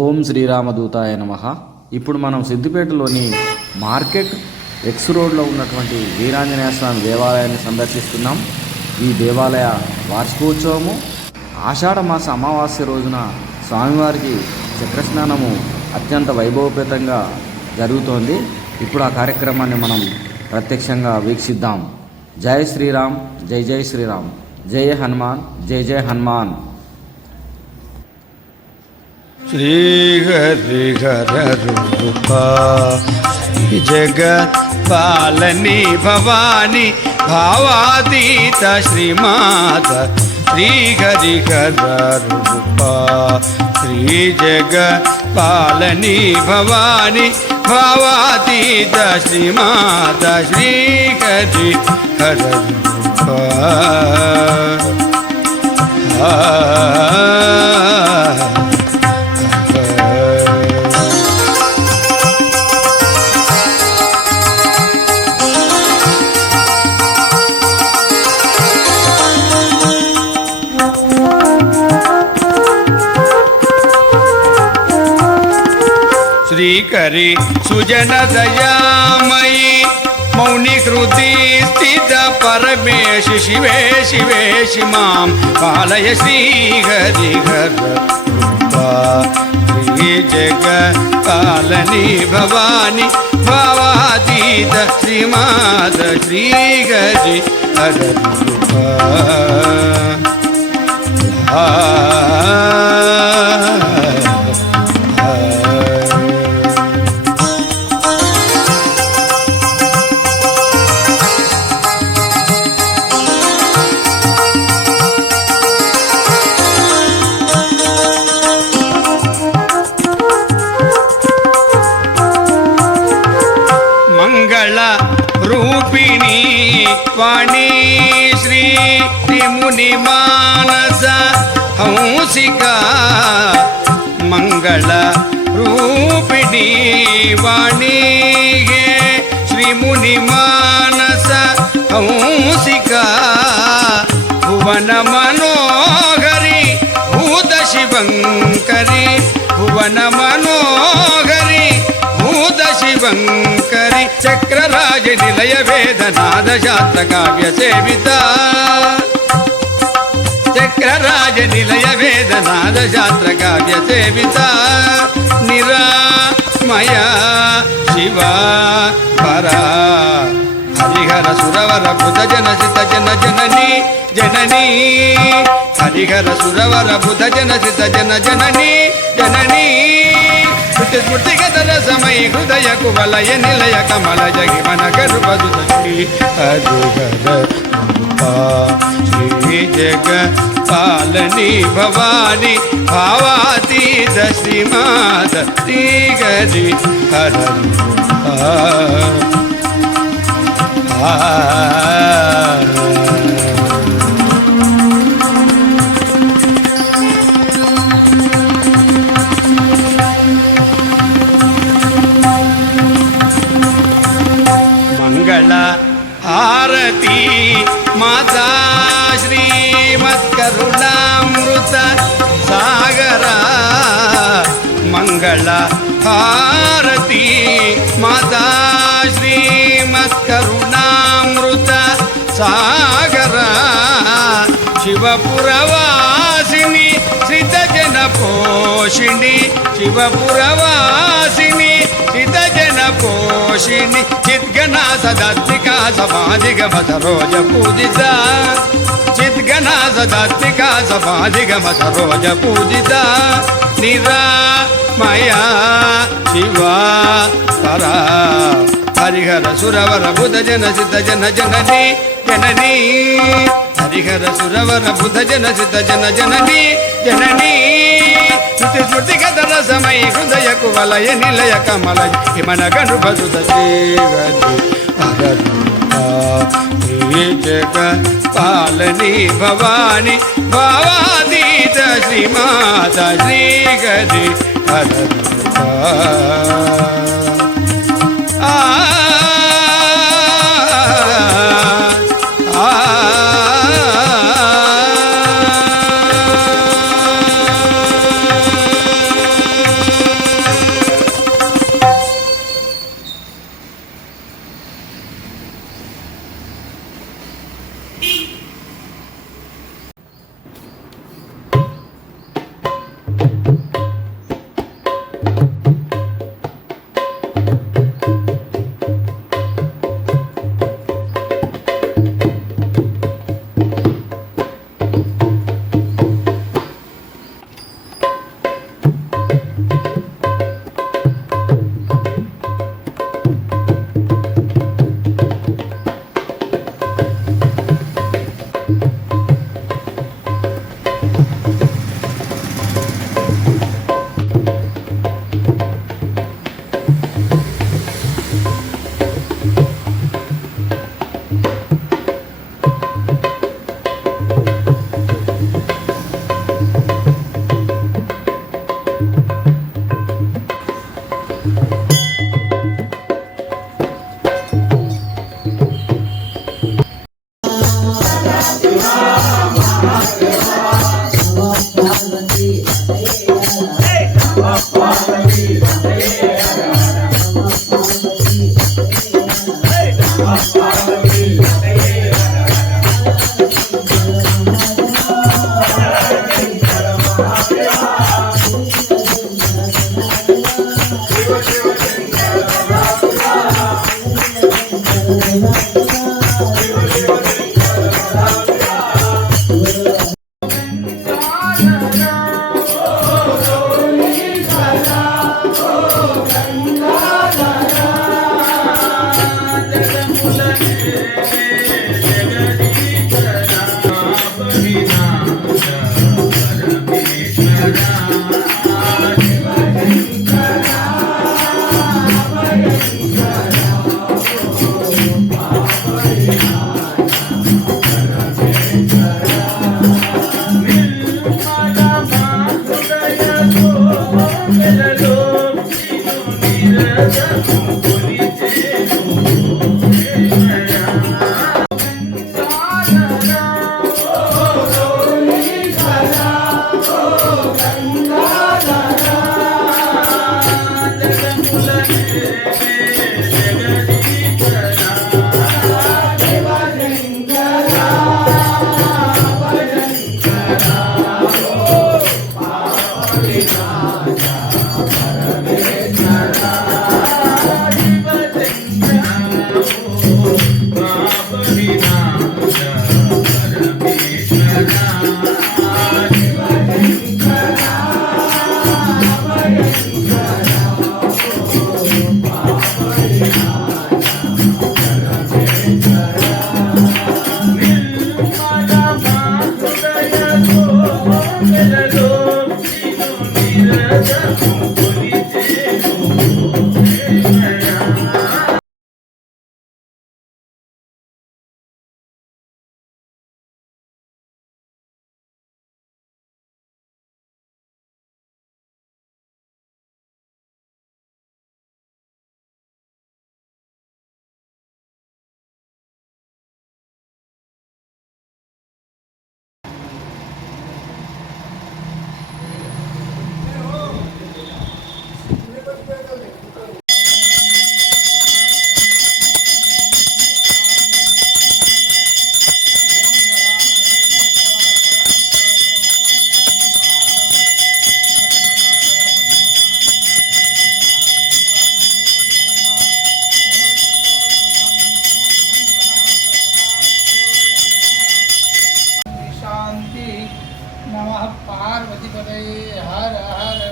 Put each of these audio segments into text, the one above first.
ఓం శ్రీరామదూతాయ నమ. ఇప్పుడు మనం సిద్దిపేటలోని మార్కెట్ ఎక్స్ రోడ్లో ఉన్నటువంటి వీరాంజనేయ స్వామి దేవాలయాన్ని సందర్శిస్తున్నాం. ఈ దేవాలయ వార్షికోత్సవము ఆషాఢ మాస అమావాస్య రోజున స్వామివారికి చక్రస్నానము అత్యంత వైభవపేతంగా జరుగుతోంది. ఇప్పుడు ఆ కార్యక్రమాన్ని మనం ప్రత్యక్షంగా వీక్షిద్దాం. जय श्री राम जय जय श्री राम जय हनुमान, जय जय हनुमान। श्री हरि हर रूपा, जगत पालनी भवानी, भावातीत श्रीमाता, श्री हरि हर रूपा, श्री जगत पालनी भवानी भावातीत श्रीमात श्रीहरिहररूपा श्रीकरी सुजन दयामयी मौनि कृति स्थित परमेश शिवे शिवे शिमां पालय श्रीहरि श्री जग पालनी भवानी भावातीत श्रीमाद श्रीहरि हर వాణి శ్రీ త్రిముని మానస హంసిక మంగళ రూపిణి వాణి హే శ్రీముని మానస హంసిక భువన మనోహరి భూత శివంకరి భువన మనోహరి భూత శివంకరి చక్రరాజ నిలయ వేదనాద శాస్త్ర కావ్య సేవిత. చక్రరాజ నిలయ వేదనాద శాస్త్ర కావ్య సేవిత. నిరామయ శివ పరా హరిహర సురవర బుధ జన సిత జన జనని జనని. హరిహర సురవర బుధ జన సిత జన జనని జననీ. శృతి స్మృతి గదర సమయ హృదయ కువలయ నిలయ కమల జగి మన గరుపదు శ్రీ జగ పాలని భవాని భావాతీత శ్రీమాత శ్రీగరి హర ఆ మంగళ హారతి మాతా శ్రీమత్కరుణామృత సాగర శివపురవాసిని శ్రితజన పోషిణి శివపురవాసిని శ్రితజన పోషిణి చిద్గణా సదాత్మికా సమాధిగమ సరోజ పూజిత చిద్గణా సదాత్మికా సమాధిగమ సరోజ పూజిత మయా శివా పరా హరిహర సురవర బుధ జన సిద్ధ జన జనని జనని. హరిహర సురవర బుధ జన సిద్ధ జన జనని జనని. శృతి స్మృతి కథల సమయ హృదయ కువలయ నిలయ కమల హిమన గను బదుద శ్రీవరి జగ పాలని భవాని భావాదీత శ్రీమాత శ్రీగరి హర ఆ નમઃ પાર્વતી પદય હર હર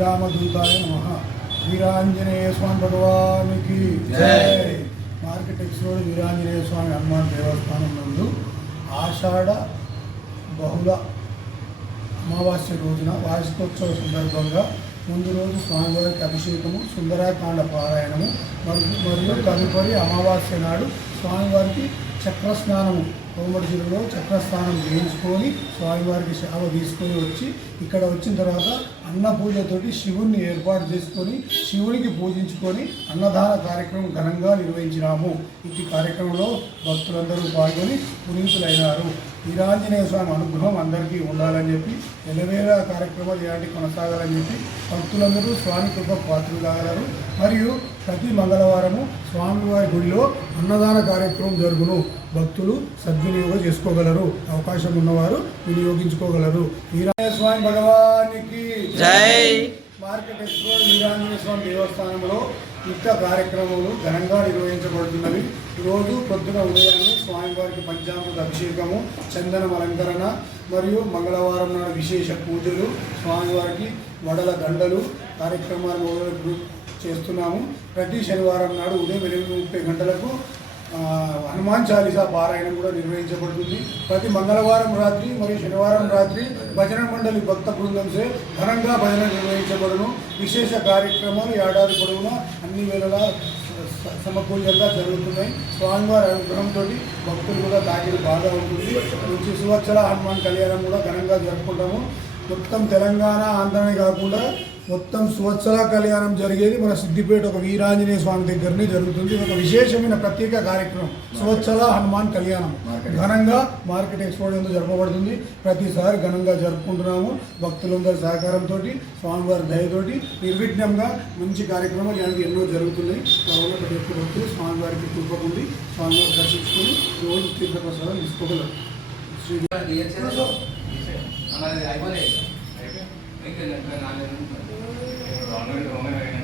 శ్రీరామదూతాయ నమ వీరాంజనేయ స్వామి భగవానికి జై. మార్కెట్ రోడ్ వీరాంజనేయ స్వామి హనుమాన్ దేవస్థానం నందు ఆషాఢ బహుళ అమావాస్య రోజున వార్షికోత్సవ సందర్భంగా ముందు రోజు స్వామివారికి అభిషేకము సుందరాకాండ పారాయణము మరియు మరియు తదుపరి అమావాస్య నాడు స్వామివారికి చక్రస్నానము కోమటిగిరిలో చక్రస్థానం చేయించుకొని స్వామివారికి సేవ తీసుకొని వచ్చి ఇక్కడ వచ్చిన తర్వాత అన్న పూజతోటి శివుణ్ణి ఏర్పాటు చేసుకొని శివునికి పూజించుకొని అన్నదాన కార్యక్రమం ఘనంగా నిర్వహించినాము. ఇట్టి కార్యక్రమంలో భక్తులందరూ పాల్గొని పునీతులైనారు. వీరాంజనేయ స్వామి అనుగ్రహం అందరికీ ఉండాలని చెప్పి ఎలవేళ కార్యక్రమాలు ఇలాంటి కొనసాగాలని చెప్పి భక్తులందరూ స్వామి కృప పాత్రలు కాగలరు. మరియు ప్రతి మంగళవారము స్వామివారి గుడిలో అన్నదాన కార్యక్రమం జరుగును. భక్తులు సద్వినియోగం చేసుకోగలరు. అవకాశం ఉన్నవారు వినియోగించుకోగలరు. వీరాంజనేయ స్వామి భగవానికి జై. మార్కెట్ ఎక్స్పో వీరాంజనేయ స్వామి దేవస్థానంలో ముఖ్య కార్యక్రమాలు ఘనంగా నిర్వహించబడుతున్నవి ఈరోజు పొద్దున ఉదయాన్నే స్వామివారికి పంచామృత అభిషేకము చందనం అలంకరణ మరియు మంగళవారం నాడు విశేష పూజలు స్వామివారికి వడల దండలు కార్యక్రమాలు చేస్తున్నాము. ప్రతి శనివారం నాడు ఉదయం ఎనిమిది ముప్పై గంటలకు హనుమాన్ చాలీసా పారాయణం కూడా నిర్వహించబడుతుంది. ప్రతి మంగళవారం రాత్రి మరియు శనివారం రాత్రి భజన మండలి భక్త బృందంసే ఘనంగా భజన నిర్వహించబడును. విశేష కార్యక్రమాలు ఏడాది పొడవునా అన్ని వేళలా సమకూల్యంగా సమకూలంగా జరుగుతున్నాయి. స్వామివారి అనుగ్రహంతో భక్తులు కూడా తాకిడి బాగా ఉంటుంది. మంచి సువత్సల హనుమాన్ కళ్యాణం కూడా ఘనంగా జరుపుకుంటాము. మొత్తం తెలంగాణ ఆంధ్రనే కాకుండా మొత్తం సువత్సల కళ్యాణం జరిగేది మన సిద్దిపేట ఒక వీరాంజనేయ స్వామి దగ్గరనే జరుగుతుంది. ఇది ఒక విశేషమైన ప్రత్యేక కార్యక్రమం. సువత్సల హనుమాన్ కళ్యాణం. ఘనంగా మార్కెట్ ఎక్స్పో ఎందుకు జరపబడుతుంది. ప్రతిసారి ఘనంగా జరుపుకుంటున్నాము. భక్తులందరి సహకారంతో స్వామివారి దయతోటి నిర్విఘ్నంగా మంచి కార్యక్రమాలు ఇలాంటివి ఎన్నో జరుగుతున్నాయి. కావున ప్రతి ఒక్క భక్తులు స్వామివారికి కృపకుండి స్వామివారిని దర్శించుకొని రోజు తీర్థప్రసాదం తీసుకోగలరు. അങ്ങനെ അങ്ങനെ